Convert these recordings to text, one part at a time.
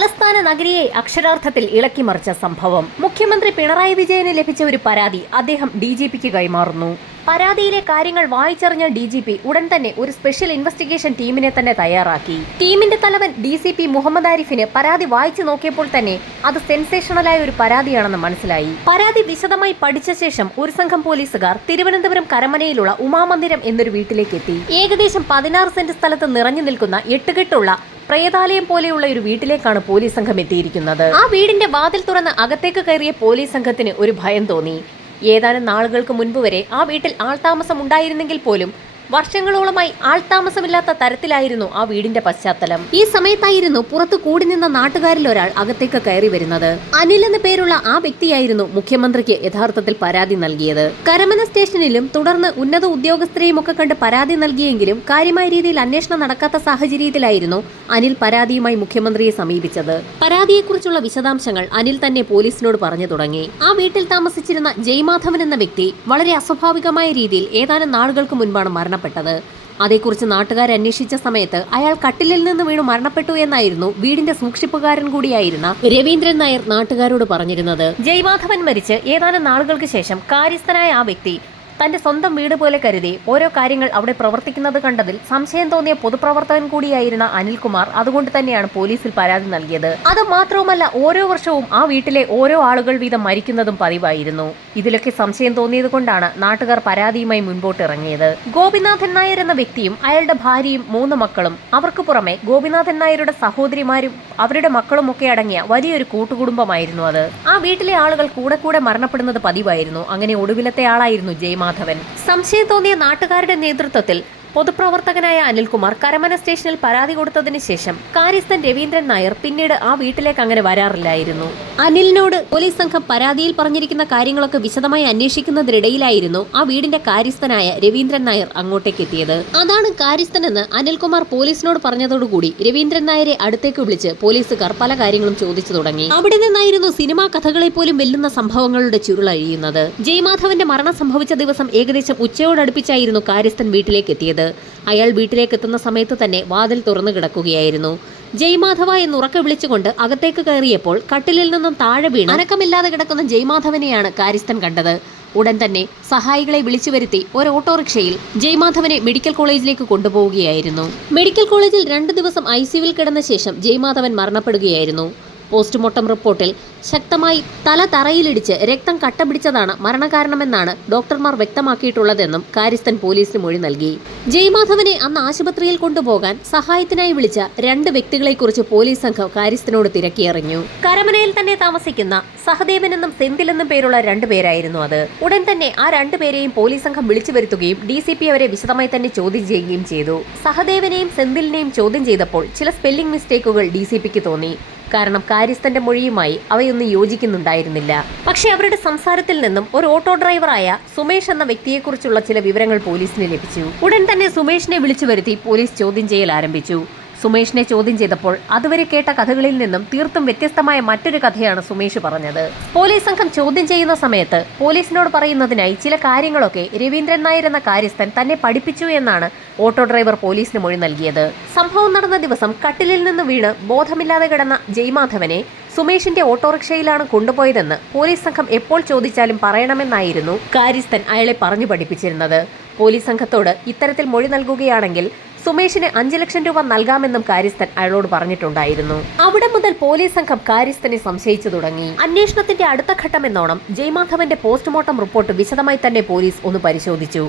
തലസ്ഥാന നഗരിയെ അക്ഷരാർത്ഥത്തിൽ ഇളക്കിമറിച്ച സംഭവം. മുഖ്യമന്ത്രി പിണറായി വിജയന് ലഭിച്ച ഒരു പരാതി അദ്ദേഹം DGPക്ക് കൈമാറുന്നു. പരാതിയിലെ കാര്യങ്ങൾ വായിച്ചറിഞ്ഞ DGP ഉടൻ തന്നെ ഒരു സ്പെഷ്യൽ ഇൻവെസ്റ്റിഗേഷൻ ടീമിനെ തന്നെ തയ്യാറാക്കി. ടീമിന്റെ തലവൻ DCP മുഹമ്മദ് ആരിഫിന് പരാതി വായിച്ചു നോക്കിയപ്പോൾ തന്നെ അത് സെൻസേഷണലായ ഒരു പരാതിയാണെന്ന് മനസ്സിലായി. പരാതി വിശദമായി പഠിച്ച ശേഷം ഒരു സംഘം പോലീസുകാർ തിരുവനന്തപുരം കരമനയിലുള്ള ഉമാമന്ദിരം എന്നൊരു വീട്ടിലേക്ക് എത്തി. ഏകദേശം 16 സെന്റ് സ്ഥലത്ത് നിറഞ്ഞു നിൽക്കുന്ന 8 കെട്ടുള്ള പ്രേതാലയം പോലെയുള്ള ഒരു വീട്ടിലേക്കാണ് പോലീസ് സംഘം എത്തിയിരിക്കുന്നത്. ആ വീടിന്റെ വാതിൽ തുറന്ന് അകത്തേക്ക് കയറിയ പോലീസ് സംഘത്തിന് ഒരു ഭയം തോന്നി. ഏതാനും നാളുകൾക്ക് മുൻപ് വരെ ആ വീട്ടിൽ ആൾതാമസം ഉണ്ടായിരുന്നെങ്കിൽ പോലും വർഷങ്ങളോളമായി ആൾതാമസമില്ലാത്ത തരത്തിലായിരുന്നു ആ വീടിന്റെ പശ്ചാത്തലം. ഈ സമയത്തായിരുന്നു പുറത്തു കൂടി നിന്ന നാട്ടുകാരിൽ ഒരാൾ അകത്തേക്ക് കയറി വരുന്നത്. അനിൽ എന്ന പേരുള്ള ആ വ്യക്തിയായിരുന്നു മുഖ്യമന്ത്രിക്ക് യഥാർത്ഥത്തിൽ പരാതി നൽകിയത്. കരമന സ്റ്റേഷനിലും തുടർന്ന് ഉന്നത ഉദ്യോഗസ്ഥരെയും ഒക്കെ കണ്ട് പരാതി നൽകിയെങ്കിലും കാര്യമായ രീതിയിൽ അന്വേഷണം നടക്കാത്ത സാഹചര്യത്തിലായിരുന്നു അനിൽ പരാതിയുമായി മുഖ്യമന്ത്രിയെ സമീപിച്ചത്. പരാതിയെക്കുറിച്ചുള്ള വിശദാംശങ്ങൾ അനിൽ തന്നെ പോലീസിനോട് പറഞ്ഞു തുടങ്ങി. ആ വീട്ടിൽ താമസിച്ചിരുന്ന ജയ്മാധവൻ എന്ന വ്യക്തി വളരെ അസ്വാഭാവികമായ രീതിയിൽ ഏതാനും നാളുകൾക്ക് മുൻപാണ് മരണപ്പെട്ടത്. അതേക്കുറിച്ച് നാട്ടുകാർ അന്വേഷിച്ച സമയത്ത് അയാൾ കട്ടിലിൽ നിന്ന് വീണു മരണപ്പെട്ടു എന്നായിരുന്നു വീടിന്റെ സൂക്ഷിപ്പുകാരൻ കൂടിയായിരുന്ന രവീന്ദ്രൻ നായർ നാട്ടുകാരോട് പറഞ്ഞിരുന്നത്. ജയ്മാധവൻ മരിച്ച് ഏതാനും നാളുകൾക്ക് ശേഷം കാര്യസ്ഥനായ ആ വ്യക്തി തന്റെ സ്വന്തം വീട് പോലെ കരുതി ഓരോ കാര്യങ്ങൾ അവിടെ പ്രവർത്തിക്കുന്നത് കണ്ടതിൽ സംശയം തോന്നിയ പൊതുപ്രവർത്തകൻ കൂടിയായിരുന്ന അനിൽകുമാർ അതുകൊണ്ട് തന്നെയാണ് പോലീസിൽ പരാതി നൽകിയത്. അത് മാത്രവുമല്ല, ഓരോ വർഷവും ആ വീട്ടിലെ ഓരോ ആളുകൾ വീതം മരിക്കുന്നതും പതിവായിരുന്നു. ഇതിലൊക്കെ സംശയം തോന്നിയത് കൊണ്ടാണ് നാട്ടുകാർ പരാതിയുമായി മുൻപോട്ട് ഇറങ്ങിയത്. ഗോപിനാഥൻ നായർ എന്ന വ്യക്തിയും അയാളുടെ ഭാര്യയും 3 മക്കളും അവർക്ക് പുറമെ ഗോപിനാഥൻ നായരുടെ സഹോദരിമാരും അവരുടെ മക്കളും ഒക്കെ അടങ്ങിയ വലിയൊരു കൂട്ടുകുടുംബമായിരുന്നു അത്. ആ വീട്ടിലെ ആളുകൾ കൂടെ കൂടെ മരണപ്പെടുന്നത് പതിവായിരുന്നു. അങ്ങനെ ഒടുവിലത്തെ ആളായിരുന്നു ജയ്മാധവൻ. സംശയം തോന്നിയ നാട്ടുകാരുടെ നേതൃത്വത്തിൽ പൊതുപ്രവർത്തകനായ അനിൽകുമാർ കരമന സ്റ്റേഷനിൽ പരാതി കൊടുത്തതിന് ശേഷം കാര്യസ്ഥൻ രവീന്ദ്രൻ നായർ പിന്നീട് ആ വീട്ടിലേക്ക് അങ്ങനെ വരാറില്ലായിരുന്നു. അനിലിനോട് പോലീസ് സംഘം പരാതിയിൽ പറഞ്ഞിരിക്കുന്ന കാര്യങ്ങളൊക്കെ വിശദമായി അന്വേഷിക്കുന്നതിനിടയിലായിരുന്നു ആ വീടിന്റെ കാര്യസ്ഥനായ രവീന്ദ്രൻ നായർ അങ്ങോട്ടേക്ക് എത്തിയത്. അതാണ് കാര്യസ്ഥനെന്ന് അനിൽകുമാർ പോലീസിനോട് പറഞ്ഞതോടുകൂടി രവീന്ദ്രൻ നായരെ അടുത്തേക്ക് വിളിച്ച് പോലീസുകാർ പല കാര്യങ്ങളും ചോദിച്ചു തുടങ്ങി. അവിടെ നിന്നായിരുന്നു സിനിമാ കഥകളെ പോലും വെല്ലുന്ന സംഭവങ്ങളുടെ ചുരുളഴിയുന്നത്. ജയ്മാധവന്റെ മരണം സംഭവിച്ച ദിവസം ഏകദേശം ഉച്ചയോടടുപ്പിച്ചായിരുന്നു കാര്യസ്ഥൻ വീട്ടിലേക്ക് എത്തിയത്. അയാൾ വീട്ടിലേക്ക് എത്തുന്ന സമയത്ത് തന്നെ വാതിൽ തുറന്നു കിടക്കുകയായിരുന്നു. ജയ്മാധവ എന്നുറക്കെ വിളിച്ചുകൊണ്ട് അകത്തേക്ക് കയറിയപ്പോൾ കട്ടിലിൽ നിന്നും താഴെ വീണ് അനക്കമില്ലാതെ കിടക്കുന്ന ജയ്മാധവനെയാണ് കാര്യസ്ഥൻ കണ്ടത്. ഉടൻ തന്നെ സഹായികളെ വിളിച്ചു വരുത്തി ഒരു ഓട്ടോറിക്ഷയിൽ ജയ്മാധവനെ മെഡിക്കൽ കോളേജിലേക്ക് കൊണ്ടുപോവുകയായിരുന്നു. മെഡിക്കൽ കോളേജിൽ 2 ദിവസം ICUവിൽ കിടന്ന ശേഷം ജയ്മാധവൻ മരണപ്പെടുകയായിരുന്നു. പോസ്റ്റ്മോർട്ടം റിപ്പോർട്ടിൽ ശക്തമായി തല തറയിലിടിച്ച് രക്തം കട്ടപിടിച്ചതാണ് മരണകാരണമെന്നാണ് ഡോക്ടർമാർ വ്യക്തമാക്കിയിട്ടുള്ളതെന്നും കാര്യസ്ഥൻ പോലീസിന് മൊഴി നൽകി. ജയ്മാധവനെ അന്ന് ആശുപത്രിയിൽ കൊണ്ടുപോകാൻ സഹായത്തിനായി വിളിച്ച 2 വ്യക്തികളെക്കുറിച്ച് പോലീസ് സംഘം കാര്യസ്ഥനോട് തിരക്കിയറിഞ്ഞു. കരമനയിൽ തന്നെ താമസിക്കുന്ന സഹദേവൻ എന്നും സെന്തിൽ എന്നും പേരുള്ള 2 പേരായിരുന്നു അത്. ഉടൻ തന്നെ ആ 2 പേരെയും പോലീസ് സംഘം വിളിച്ചു വരുത്തുകയും DCP അവരെ വിശദമായി തന്നെ ചോദ്യം ചെയ്യുകയും ചെയ്തു. സഹദേവനെയും സെന്തിലിനെയും ചോദ്യം ചെയ്തപ്പോൾ ചില സ്പെല്ലിംഗ് മിസ്റ്റേക്കുകൾ DCPക്ക് തോന്നി. കാരണം കാര്യസ്ഥന്റെ മൊഴിയുമായി അവയൊന്നും യോജിക്കുന്നുണ്ടായിരുന്നില്ല. പക്ഷേ അവരുടെ സംസാരത്തിൽ നിന്നും ഒരു ഓട്ടോ ഡ്രൈവറായ സുമേഷ് എന്ന വ്യക്തിയെക്കുറിച്ചുള്ള ചില വിവരങ്ങൾ പോലീസിന് ലഭിച്ചു. ഉടൻ തന്നെ സുമേഷിനെ വിളിച്ചു വരുത്തി പോലീസ് ചോദ്യം ചെയ്യൽ ആരംഭിച്ചു. സുമേഷിനെ ചോദ്യം ചെയ്തപ്പോൾ അതുവരെ കേട്ട കഥകളിൽ നിന്നും തീർത്തും വ്യത്യസ്തമായ മറ്റൊരു കഥയാണ് സുമേഷ് പറഞ്ഞത്. പോലീസ് സംഘം ചോദ്യം ചെയ്യുന്ന സമയത്ത് പോലീസിനോട് പറയുന്നതിനായി ചില കാര്യങ്ങളൊക്കെ രവീന്ദ്രൻ നായർ എന്ന കാര്യസ്ഥൻ തന്നെ പഠിപ്പിച്ചു എന്നാണ് ഓട്ടോ ഡ്രൈവർ പോലീസിന് മൊഴി നൽകിയത്. സംഭവം നടന്ന ദിവസം കട്ടിലിൽ നിന്ന് വീണ് ബോധമില്ലാതെ കിടന്ന ജയ്മാധവനെ സുമേഷിന്റെ ഓട്ടോറിക്ഷയിലാണ് കൊണ്ടുപോയതെന്ന് പോലീസ് സംഘം എപ്പോൾ ചോദിച്ചാലും പറയണമെന്നായിരുന്നു കാര്യസ്ഥൻ അയാളെ പറഞ്ഞു പഠിപ്പിച്ചിരുന്നത്. പോലീസ് സംഘത്തോട് ഇത്തരത്തിൽ മൊഴി നൽകുകയാണെങ്കിൽ സുമേഷിന് 5 ലക്ഷം രൂപ നൽകാമെന്നും കാര്യസ്ഥൻ അയാളോട് പറഞ്ഞിട്ടുണ്ടായിരുന്നു. അവിടെ മുതൽ പോലീസ് സംഘം കാര്യസ്ഥനെ സംശയിച്ചു തുടങ്ങി. അന്വേഷണത്തിന്റെ അടുത്ത ഘട്ടമെന്നോണം ജയ്മാധവന്റെ പോസ്റ്റ്മോർട്ടം റിപ്പോർട്ട് വിശദമായി തന്നെ പോലീസ് ഒന്ന് പരിശോധിച്ചു.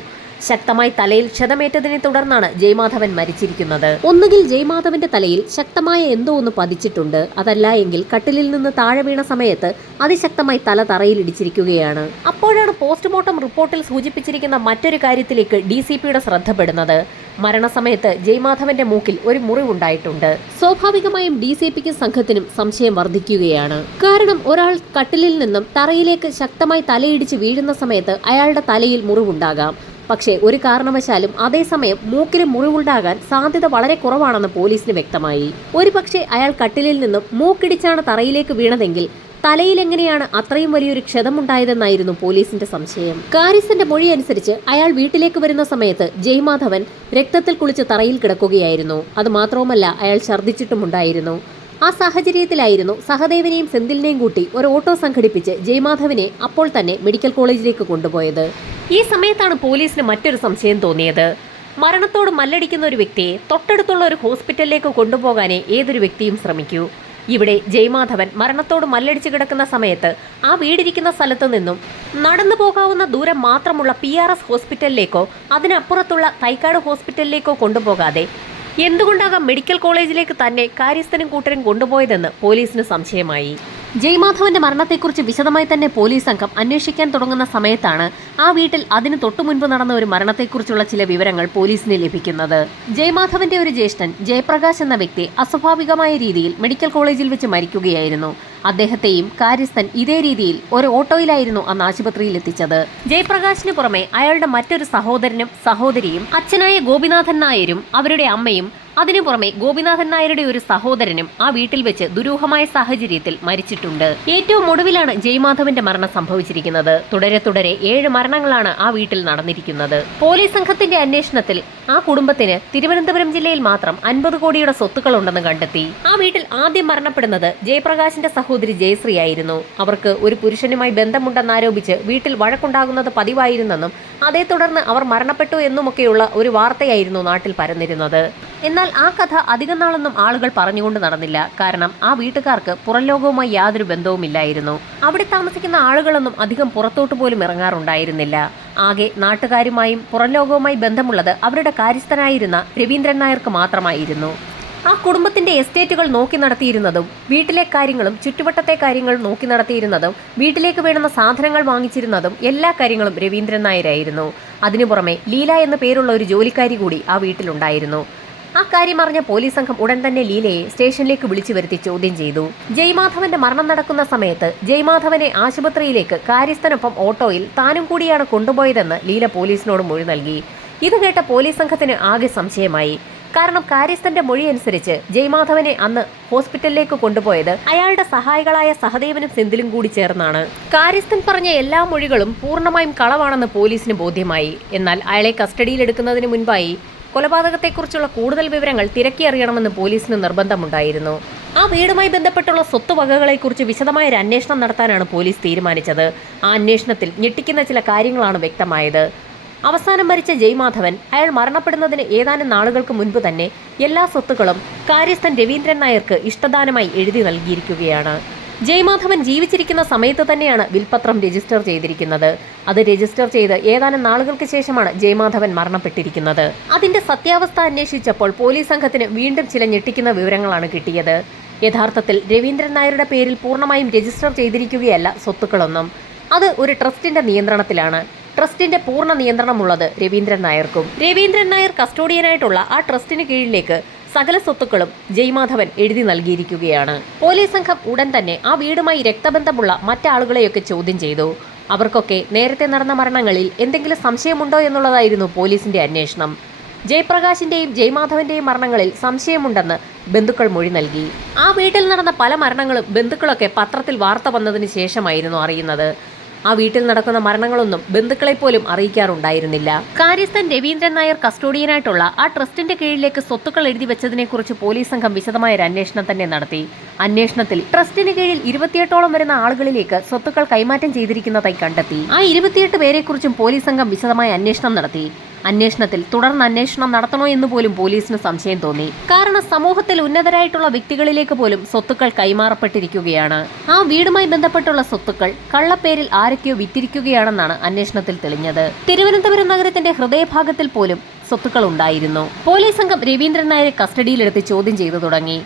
ശക്തമായി തലയിൽ ക്ഷതമേറ്റതിനെ തുടർന്നാണ് ജയ്മാധവൻ മരിച്ചിരിക്കുന്നത്. ഒന്നുകിൽ ജയ്മാധവന്റെ തലയിൽ ശക്തമായ എന്തോ ഒന്ന് പതിച്ചിട്ടുണ്ട്, അതല്ല എങ്കിൽ കട്ടിലിൽ നിന്ന് താഴെ വീണ സമയത്ത് അതിശക്തമായി തല തറയിൽ ഇടിച്ചിരിക്കുകയാണ്. അപ്പോഴാണ് പോസ്റ്റ്മോർട്ടം റിപ്പോർട്ടിൽ സൂചിപ്പിച്ചിരിക്കുന്ന മറ്റൊരു കാര്യത്തിലേക്ക് DCPയുടെ ശ്രദ്ധപ്പെടുന്നത്. മരണസമയത്ത് ജയ്മാധവന്റെ മൂക്കിൽ ഒരു മുറിവുണ്ടായിട്ടുണ്ട്. സ്വാഭാവികമായും DCPക്കും സംഘത്തിനും സംശയം വർദ്ധിക്കുകയാണ്. കാരണം ഒരാൾ കട്ടിലിൽ നിന്നും തറയിലേക്ക് ശക്തമായി തലയിടിച്ച് വീഴുന്ന സമയത്ത് അയാളുടെ തലയിൽ മുറിവുണ്ടാകാം. പക്ഷേ ഒരു കാരണവശാലും അതേസമയം മൂക്കിന് മുറിവുണ്ടാകാൻ സാധ്യത വളരെ കുറവാണെന്ന് പോലീസിന് വ്യക്തമായി. ഒരുപക്ഷെ അയാൾ കട്ടിലിൽ നിന്നും മൂക്കിടിച്ചാണ് തറയിലേക്ക് വീണതെങ്കിൽ തലയിലെങ്ങനെയാണ് അത്രയും വലിയൊരു ക്ഷതമുണ്ടായതെന്നായിരുന്നു പോലീസിന്റെ സംശയം. കാര്യസ്ഥന്റെ മൊഴി അനുസരിച്ച് അയാൾ വീട്ടിലേക്ക് വരുന്ന സമയത്ത് ജയ്മാധവൻ രക്തത്തിൽ കുളിച്ച് തറയിൽ കിടക്കുകയായിരുന്നു. അത് മാത്രവുമല്ല, അയാൾ ഛർദ്ദിച്ചിട്ടുമുണ്ടായിരുന്നു. ആ സാഹചര്യത്തിലായിരുന്നു സഹദേവനെയും സെന്തിലിനെയും കൂട്ടി ഒരു ഓട്ടോ സംഘടിപ്പിച്ച് ജയമാധവനെ അപ്പോൾ തന്നെ മെഡിക്കൽ കോളേജിലേക്ക് കൊണ്ടുപോയത്. ഈ സമയത്താണ് പോലീസിന് മറ്റൊരു സംശയം തോന്നിയത്. മരണത്തോട് മല്ലടിക്കുന്ന ഒരു വ്യക്തിയെ തൊട്ടടുത്തുള്ള ഒരു ഹോസ്പിറ്റലിലേക്ക് കൊണ്ടുപോകാനേ ഏതൊരു വ്യക്തിയും ശ്രമിക്കൂ. ഇവിടെ ജയമാധവൻ മരണത്തോട് മല്ലടിച്ച് കിടക്കുന്ന സമയത്ത് ആ വീടിരിക്കുന്ന സ്ഥലത്തു നിന്നും നടന്നു പോകാവുന്ന ദൂരം മാത്രമുള്ള PRS ഹോസ്പിറ്റലിലേക്കോ അതിനപ്പുറത്തുള്ള തൈക്കാട് ഹോസ്പിറ്റലിലേക്കോ കൊണ്ടുപോകാതെ എന്തുകൊണ്ടാകാം മെഡിക്കൽ കോളേജിലേക്ക് തന്നെ കാര്യസ്ഥനും കൂട്ടരും കൊണ്ടുപോയതെന്ന് പോലീസിന് സംശയമായി. ജയമാധവന്റെ മരണത്തെക്കുറിച്ച് വിശദമായി തന്നെ പോലീസ് സംഘം അന്വേഷിക്കാൻ തുടങ്ങുന്ന സമയത്താണ് ആ വീട്ടിൽ അതിനു തൊട്ടു മുൻപ് നടന്ന ഒരു മരണത്തെക്കുറിച്ചുള്ള ചില വിവരങ്ങൾ പോലീസിന് ലഭിക്കുന്നത്. ജയമാധവന്റെ ഒരു ജ്യേഷ്ഠൻ ജയപ്രകാശ് എന്ന വ്യക്തി അസ്വാഭാവികമായ രീതിയിൽ മെഡിക്കൽ കോളേജിൽ വെച്ച് മരിക്കുകയായിരുന്നു. അദ്ദേഹത്തെയും കാര്യസ്ഥൻ ഇതേ രീതിയിൽ ഒരു ഓട്ടോയിലായിരുന്നു അന്ന് ആശുപത്രിയിൽ എത്തിച്ചത്. ജയപ്രകാശിന് പുറമെ അയാളുടെ മറ്റൊരു സഹോദരനും സഹോദരിയും അച്ഛനായ ഗോപിനാഥൻ നായരും അവരുടെ അമ്മയും അതിനു പുറമെ ഗോപിനാഥൻ നായരുടെ ഒരു സഹോദരനും ആ വീട്ടിൽ വെച്ച് ദുരൂഹമായ സാഹചര്യത്തിൽ മരിച്ചിട്ടുണ്ട്. ഏറ്റവും ഒടുവിലാണ് ജയമാധവന്റെ മരണം സംഭവിച്ചിരിക്കുന്നത്. തുടരെ 7 മരണങ്ങളാണ് ആ വീട്ടിൽ നടന്നിരിക്കുന്നത്. പോലീസ് സംഘത്തിന്റെ അന്വേഷണത്തിൽ ആ കുടുംബത്തിന് തിരുവനന്തപുരം ജില്ലയിൽ മാത്രം 50 കോടിയുടെ സ്വത്തുക്കൾ ഉണ്ടെന്ന് കണ്ടെത്തി. ആ വീട്ടിൽ ആദ്യം മരണപ്പെടുന്നത് ജയപ്രകാശിന്റെ സഹോദരി ജയശ്രീ ആയിരുന്നു. അവർക്ക് ഒരു പുരുഷനുമായി ബന്ധമുണ്ടെന്നാരോപിച്ച് വീട്ടിൽ വഴക്കുണ്ടാകുന്നത് പതിവായിരുന്നെന്നും അതേ തുടർന്ന് അവർ മരണപ്പെട്ടു എന്നുമൊക്കെയുള്ള ഒരു വാർത്തയായിരുന്നു നാട്ടിൽ പരന്നിരുന്നത്. എന്നാൽ ആ കഥ അധികം നാളൊന്നും ആളുകൾ പറഞ്ഞുകൊണ്ട് നടന്നില്ല. കാരണം ആ വീട്ടുകാർക്ക് പുറം ലോകവുമായി യാതൊരു ബന്ധവുമില്ലായിരുന്നു. അവിടെ താമസിക്കുന്ന ആളുകളൊന്നും അധികം പുറത്തോട്ട് പോലും ഇറങ്ങാറുണ്ടായിരുന്നില്ല. ആകെ നാട്ടുകാരുമായും പുറം ലോകവുമായി ബന്ധമുള്ളത് അവരുടെ കാര്യസ്ഥനായിരുന്ന രവീന്ദ്രൻ നായർക്ക് മാത്രമായിരുന്നു. ആ കുടുംബത്തിന്റെ എസ്റ്റേറ്റുകൾ നോക്കി നടത്തിയിരുന്നതും വീട്ടിലെ കാര്യങ്ങളും ചുറ്റുവട്ടത്തെ കാര്യങ്ങളും നോക്കി നടത്തിയിരുന്നതും വീട്ടിലേക്ക് വേണ്ടുന്ന സാധനങ്ങൾ വാങ്ങിച്ചിരുന്നതും എല്ലാ കാര്യങ്ങളും രവീന്ദ്രൻ നായരായിരുന്നു. അതിനു പുറമെ ലീല എന്ന പേരുള്ള ഒരു ജോലിക്കാരി കൂടി ആ വീട്ടിലുണ്ടായിരുന്നു. ആ കാര്യം അറിഞ്ഞ പോലീസ് സംഘം ഉടൻ തന്നെ ലീലയെ സ്റ്റേഷനിലേക്ക് വിളിച്ചു വരുത്തി ചോദ്യം ചെയ്തു. ജയമാധവന്റെ മരണം നടക്കുന്ന സമയത്ത് ജയമാധവനെ ആശുപത്രിയിലേക്ക് കാര്യസ്ഥനൊപ്പം ഓട്ടോയിൽ താനും കൂടിയാണ് കൊണ്ടുപോയതെന്ന് ലീല പോലീസിനോട് മൊഴി നൽകി. ഇത് കേട്ട പോലീസ് സംഘത്തിന് ആകെ സംശയമായി. കാരണം കാര്യസ്ഥന്റെ മൊഴി അനുസരിച്ച് ജയമാധവനെ അന്ന് ഹോസ്പിറ്റലിലേക്ക് കൊണ്ടുപോയത് അയാളുടെ സഹായികളായ സഹദേവനും സെന്തിലും കൂടി ചേർന്നാണ്. കാര്യസ്ഥൻ പറഞ്ഞ എല്ലാ മൊഴികളും പൂർണ്ണമായും കളവാണെന്ന് പോലീസിന് ബോധ്യമായി. എന്നാൽ അയാളെ കസ്റ്റഡിയിലെടുക്കുന്നതിന് മുൻപായി കൊലപാതകത്തെക്കുറിച്ചുള്ള കൂടുതൽ വിവരങ്ങൾ തിരക്കിയറിയണമെന്ന് പോലീസിന് നിർബന്ധമുണ്ടായിരുന്നു. ആ വീടുമായി ബന്ധപ്പെട്ടുള്ള സ്വത്തുവകകളെക്കുറിച്ച് വിശദമായ ഒരു അന്വേഷണം നടത്താനാണ് പോലീസ് തീരുമാനിച്ചത്. ആ അന്വേഷണത്തിൽ ഞെട്ടിക്കുന്ന ചില കാര്യങ്ങളാണ് വ്യക്തമായത്. അവസാനം മരിച്ച ജയമാധവൻ അയാൾ മരണപ്പെടുന്നതിന് ഏതാനും നാളുകൾക്ക് മുൻപ് തന്നെ എല്ലാ സ്വത്തുക്കളും കാര്യസ്ഥൻ രവീന്ദ്രൻ നായർക്ക് ഇഷ്ടദാനമായി എഴുതി നൽകിയിരിക്കുകയാണ്. ജയമാധവൻ ജീവിച്ചിരിക്കുന്ന സമയത്ത് തന്നെയാണ് വിൽപത്രം രജിസ്റ്റർ ചെയ്തിരിക്കുന്നത്. അത് രജിസ്റ്റർ ചെയ്ത് ഏതാനും നാളുകൾക്ക് ശേഷമാണ് ജയമാധവൻ മരണപ്പെട്ടിരിക്കുന്നത്. അതിന്റെ സത്യാവസ്ഥ അന്വേഷിച്ചപ്പോൾ പോലീസ് സംഘത്തിന് വീണ്ടും ചില ഞെട്ടിക്കുന്ന വിവരങ്ങളാണ് കിട്ടിയത്. യഥാർത്ഥത്തിൽ രവീന്ദ്രൻ നായരുടെ പേരിൽ പൂർണ്ണമായും രജിസ്റ്റർ ചെയ്തിരിക്കുകയല്ല സ്വത്തുക്കളൊന്നും. അത് ഒരു ട്രസ്റ്റിന്റെ നിയന്ത്രണത്തിലാണ്. ട്രസ്റ്റിന്റെ പൂർണ്ണ നിയന്ത്രണമുള്ളത് രവീന്ദ്രൻ നായർക്കും. രവീന്ദ്രൻ നായർ കസ്റ്റോഡിയനായിട്ടുള്ള ആ ട്രസ്റ്റിന് കീഴിലേക്ക് സകല സ്വത്തുക്കളും ജയമാധവൻ എഴുതി നൽകിയിരിക്കുകയാണ്. പോലീസ് സംഘം ഉടൻ തന്നെ ആ വീടുമായി രക്തബന്ധമുള്ള മറ്റാളുകളെയൊക്കെ ചോദ്യം ചെയ്തു. അവർക്കൊക്കെ നേരത്തെ നടന്ന മരണങ്ങളിൽ എന്തെങ്കിലും സംശയമുണ്ടോ എന്നുള്ളതായിരുന്നു പോലീസിന്റെ അന്വേഷണം. ജയപ്രകാശിന്റെയും ജയമാധവന്റെയും മരണങ്ങളിൽ സംശയമുണ്ടെന്ന് ബന്ധുക്കൾ മൊഴി നൽകി. ആ വീട്ടിൽ നടന്ന പല മരണങ്ങളും ബന്ധുക്കളൊക്കെ പത്രത്തിൽ വാർത്ത വന്നതിന് ശേഷമായിരുന്നു അറിയുന്നത്. ആ വീട്ടിൽ നടക്കുന്ന മരണങ്ങളൊന്നും ബന്ധുക്കളെ പോലും അറിയിക്കാറുണ്ടായിരുന്നില്ല. കാര്യസ്ഥൻ രവീന്ദ്രൻ നായർ കസ്റ്റോഡിയനായിട്ടുള്ള ആ ട്രസ്റ്റിന്റെ കീഴിലേക്ക് സ്വത്തുക്കൾ എഴുതി വെച്ചതിനെക്കുറിച്ച് പോലീസ് സംഘം വിശദമായ ഒരു അന്വേഷണം തന്നെ നടത്തി. അന്വേഷണത്തിൽ ട്രസ്റ്റിന് കീഴിൽ 28ഓളം വരുന്ന ആളുകളിലേക്ക് സ്വത്തുക്കൾ കൈമാറ്റം ചെയ്തിരിക്കുന്നതായി കണ്ടെത്തി. ആ 28 പേരെക്കുറിച്ചും പോലീസ് സംഘം വിശദമായ അന്വേഷണം നടത്തി. അന്വേഷണത്തിൽ തുടർന്ന് അന്വേഷണം നടത്തണോ എന്ന് പോലും പോലീസിന് സംശയം തോന്നി. കാരണം സമൂഹത്തിൽ ഉന്നതരായിട്ടുള്ള വ്യക്തികളിലേക്ക് പോലും സ്വത്തുക്കൾ കൈമാറപ്പെട്ടിരിക്കുകയാണ്. ആ വീടുമായി ബന്ധപ്പെട്ടുള്ള സ്വത്തുക്കൾ കള്ളപ്പേരിൽ ആരൊക്കെയോ വിറ്റിരിക്കുകയാണെന്നാണ് അന്വേഷണത്തിൽ തെളിഞ്ഞത്. തിരുവനന്തപുരം നഗരത്തിന്റെ ഹൃദയഭാഗത്തിൽ പോലും സ്വത്തുക്കൾ ഉണ്ടായിരുന്നു. പോലീസ് സംഘം രവീന്ദ്രൻ നായരെ കസ്റ്റഡിയിലെടുത്ത് ചോദ്യം ചെയ്തു തുടങ്ങി.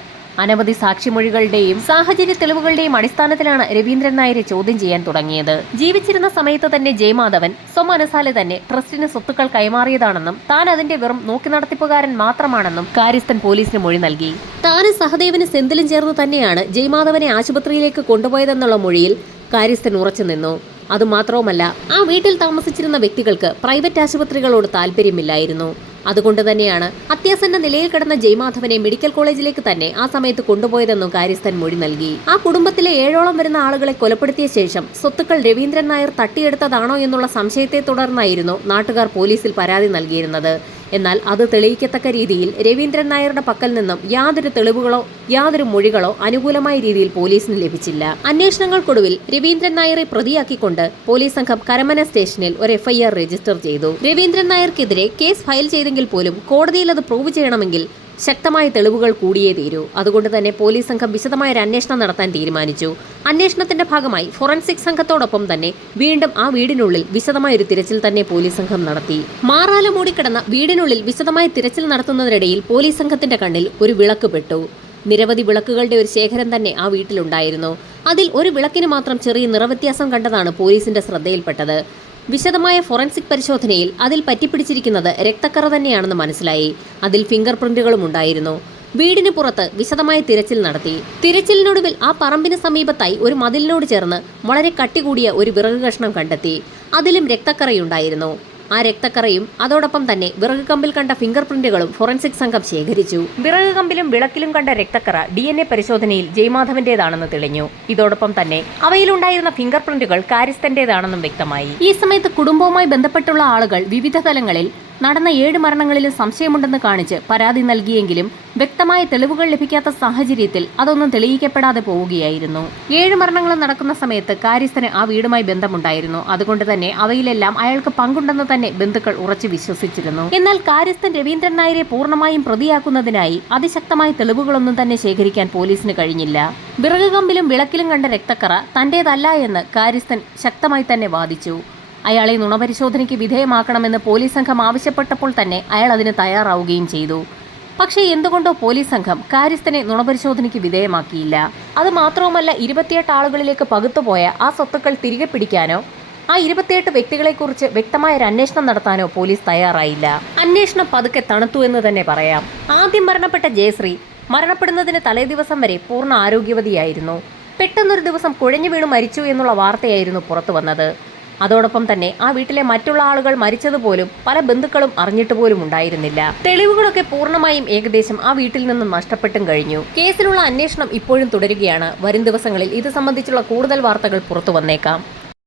അനവധി സാക്ഷിമൊഴികളുടെയും സാഹചര്യ തെളിവുകളുടെയും അടിസ്ഥാനത്തിലാണ് രവീന്ദ്രൻ നായരെ ചോദ്യം ചെയ്യാൻ തുടങ്ങിയത്. ജീവിച്ചിരുന്ന സമയത്ത് തന്നെ ജയമാധവൻ സ്വമനസാലെ തന്നെ ട്രസ്റ്റിന് സ്വത്തുക്കൾ കൈമാറിയതാണെന്നും താൻ അതിന്റെ വെറും നോക്കി നടത്തിപ്പുകാരൻ മാത്രമാണെന്നും കാര്യസ്ഥൻ പോലീസിന് മൊഴി നൽകി. താനും സഹദേവന് സെന്തിലും ചേർന്ന് തന്നെയാണ് ജയമാധവനെ ആശുപത്രിയിലേക്ക് കൊണ്ടുപോയതെന്നുള്ള മൊഴിയിൽ കാര്യസ്ഥൻ ഉറച്ചു നിന്നു. അതുമാത്രവുമല്ല, ആ വീട്ടിൽ താമസിച്ചിരുന്ന വ്യക്തികൾക്ക് പ്രൈവറ്റ് ആശുപത്രികളോട് താല്പര്യമില്ലായിരുന്നു. അതുകൊണ്ട് തന്നെയാണ് അത്യാസന്ന നിലയിൽ കിടന്ന ജയമാധവനെ മെഡിക്കൽ കോളേജിലേക്ക് തന്നെ ആ സമയത്ത് കൊണ്ടുപോയതെന്നും കാര്യസ്ഥൻ മൊഴി നൽകി. ആ കുടുംബത്തിലെ 7ഓളം വരുന്ന ആളുകളെ കൊലപ്പെടുത്തിയ ശേഷം സ്വത്തുക്കൾ രവീന്ദ്രൻ നായർ തട്ടിയെടുത്തതാണോ എന്നുള്ള സംശയത്തെ തുടർന്നായിരുന്നു നാട്ടുകാർ പോലീസിൽ പരാതി നൽകിയിരുന്നത്. എന്നാൽ അത് തെളിയിക്കത്തക്ക രീതിയിൽ രവീന്ദ്രൻ നായരുടെ പക്കൽ നിന്നും യാതൊരു തെളിവുകളോ യാതൊരു മൊഴികളോ അനുകൂലമായ രീതിയിൽ പോലീസിന് ലഭിച്ചില്ല. അന്വേഷണങ്ങൾക്കൊടുവിൽ രവീന്ദ്രൻ നായരെ പ്രതിയാക്കിക്കൊണ്ട് പോലീസ് സംഘം കരമന സ്റ്റേഷനിൽ ഒരു FIR രജിസ്റ്റർ ചെയ്തു. രവീന്ദ്രൻ നായർക്കെതിരെ കേസ് ഫയൽ ചെയ്തെങ്കിൽ പോലും കോടതിയിൽ അത് പ്രൂവ് ചെയ്യണമെങ്കിൽ ശക്തമായ തെളിവുകൾ കൂടിയേ തീരൂ. അതുകൊണ്ട് തന്നെ പോലീസ് സംഘം വിശദമായ ഒരു അന്വേഷണം നടത്താൻ തീരുമാനിച്ചു. അന്വേഷണത്തിന്റെ ഭാഗമായി ഫോറൻസിക് സംഘത്തോടൊപ്പം തന്നെ വീണ്ടും ആ വീടിനുള്ളിൽ വിശദമായ ഒരു തിരച്ചിൽ തന്നെ പോലീസ് സംഘം നടത്തി. മാറാല മൂടിക്കിടന്ന വീടിനുള്ളിൽ വിശദമായ തിരച്ചിൽ നടത്തുന്നതിനിടയിൽ പോലീസ് സംഘത്തിന്റെ കണ്ണിൽ ഒരു വിളക്ക് പെട്ടു. നിരവധി വിളക്കുകളുടെ ഒരു ശേഖരം തന്നെ ആ വീട്ടിലുണ്ടായിരുന്നു. അതിൽ ഒരു വിളക്കിന് മാത്രം ചെറിയ നിറവ്യത്യാസം കണ്ടതാണ് പോലീസിന്റെ ശ്രദ്ധയിൽപ്പെട്ടത്. വിശദമായ ഫോറൻസിക് പരിശോധനയിൽ അതിൽ പറ്റിപ്പിടിച്ചിരിക്കുന്നത് രക്തക്കറ തന്നെയാണെന്ന് മനസ്സിലായി. അതിൽ ഫിംഗർ പ്രിന്റുകളും ഉണ്ടായിരുന്നു. വീടിന് പുറത്ത് വിശദമായ തിരച്ചിൽ നടത്തി. തിരച്ചിലിനൊടുവിൽ ആ പറമ്പിന് സമീപത്തായി ഒരു മതിലിനോട് ചേർന്ന് വളരെ കട്ടികൂടിയ ഒരു വിറക് കഷ്ണം കണ്ടെത്തി. അതിലും രക്തക്കറയുണ്ടായിരുന്നു. ആ രക്തക്കറയും അതോടൊപ്പം തന്നെ വിറക് കമ്പിൽ കണ്ട ഫിംഗർ പ്രിന്റുകളും ഫോറൻസിക് സംഘം ശേഖരിച്ചു. വിറക് കമ്പിലും വിളക്കിലും കണ്ട രക്തക്കറ DNA പരിശോധനയിൽ ജയമാധവന്റേതാണെന്ന് തെളിഞ്ഞു. ഇതോടൊപ്പം തന്നെ അവയിലുണ്ടായിരുന്ന ഫിംഗർ പ്രിന്റുകൾ കാര്യസ്ഥന്റേതാണെന്നും വ്യക്തമായി. ഈ സമയത്ത് കുടുംബവുമായി ബന്ധപ്പെട്ടുള്ള ആളുകൾ വിവിധ തലങ്ങളിൽ നടന്ന 7 മരണങ്ങളിലും സംശയമുണ്ടെന്ന് കാണിച്ച് പരാതി നൽകിയെങ്കിലും വ്യക്തമായ തെളിവുകൾ ലഭിക്കാത്ത സാഹചര്യത്തിൽ അതൊന്നും തെളിയിക്കപ്പെടാതെ പോവുകയായിരുന്നു. 7 മരണങ്ങളും നടക്കുന്ന സമയത്ത് കാര്യസ്ഥന് ആ വീടുമായി ബന്ധമുണ്ടായിരുന്നു. അതുകൊണ്ട് തന്നെ അവയിലെല്ലാം അയാൾക്ക് പങ്കുണ്ടെന്ന് തന്നെ ബന്ധുക്കൾ ഉറച്ചു വിശ്വസിച്ചിരുന്നു. എന്നാൽ കാര്യസ്ഥൻ രവീന്ദ്രൻ നായരെ പൂർണ്ണമായും പ്രതിയാക്കുന്നതിനായി അതിശക്തമായ തെളിവുകളൊന്നും തന്നെ ശേഖരിക്കാൻ പോലീസിന് കഴിഞ്ഞില്ല. വിറക് കമ്പിലും വിളക്കിലും കണ്ട രക്തക്കറ തന്റേതല്ല എന്ന് കാര്യസ്ഥൻ ശക്തമായി തന്നെ വാദിച്ചു. അയാളെ നുണപരിശോധനയ്ക്ക് വിധേയമാക്കണമെന്ന് പോലീസ് സംഘം ആവശ്യപ്പെട്ടപ്പോൾ തന്നെ അയാൾ അതിന് തയ്യാറാവുകയും ചെയ്തു. പക്ഷേ എന്തുകൊണ്ടോ പോലീസ് സംഘം കാര്യസ്ഥനെ നുണപരിശോധനയ്ക്ക് വിധേയമാക്കിയില്ല. അത് മാത്രവുമല്ല, 28 ആളുകളിലേക്ക് പകുത്തുപോയ ആ സ്വത്തുക്കൾ തിരികെ പിടിക്കാനോ ആ 28 വ്യക്തികളെക്കുറിച്ച് വ്യക്തമായ ഒരു അന്വേഷണം നടത്താനോ പോലീസ് തയ്യാറായില്ല. അന്വേഷണം പതുക്കെ തണുത്തു എന്ന് തന്നെ പറയാം. ആദ്യം മരണപ്പെട്ട ജയശ്രീ മരണപ്പെടുന്നതിന് തലേദിവസം വരെ പൂർണ്ണ ആരോഗ്യവതിയായിരുന്നു. പെട്ടെന്നൊരു ദിവസം കുഴഞ്ഞു വീണു മരിച്ചു എന്നുള്ള വാർത്തയായിരുന്നു പുറത്തു വന്നത്. അതോടൊപ്പം തന്നെ ആ വീട്ടിലെ മറ്റുള്ള ആളുകൾ മരിച്ചതുപോലും പല ബന്ധുക്കളും അറിഞ്ഞിട്ട് പോലും ഉണ്ടായിരുന്നില്ല. തെളിവുകളൊക്കെ പൂർണ്ണമായും ഏകദേശം ആ വീട്ടിൽ നിന്നും നഷ്ടപ്പെട്ടും കഴിഞ്ഞു. കേസിലുള്ള അന്വേഷണം ഇപ്പോഴും തുടരുകയാണ്. വരും ദിവസങ്ങളിൽ ഇത് സംബന്ധിച്ചുള്ള കൂടുതൽ വാർത്തകൾ പുറത്തു വന്നേക്കാം.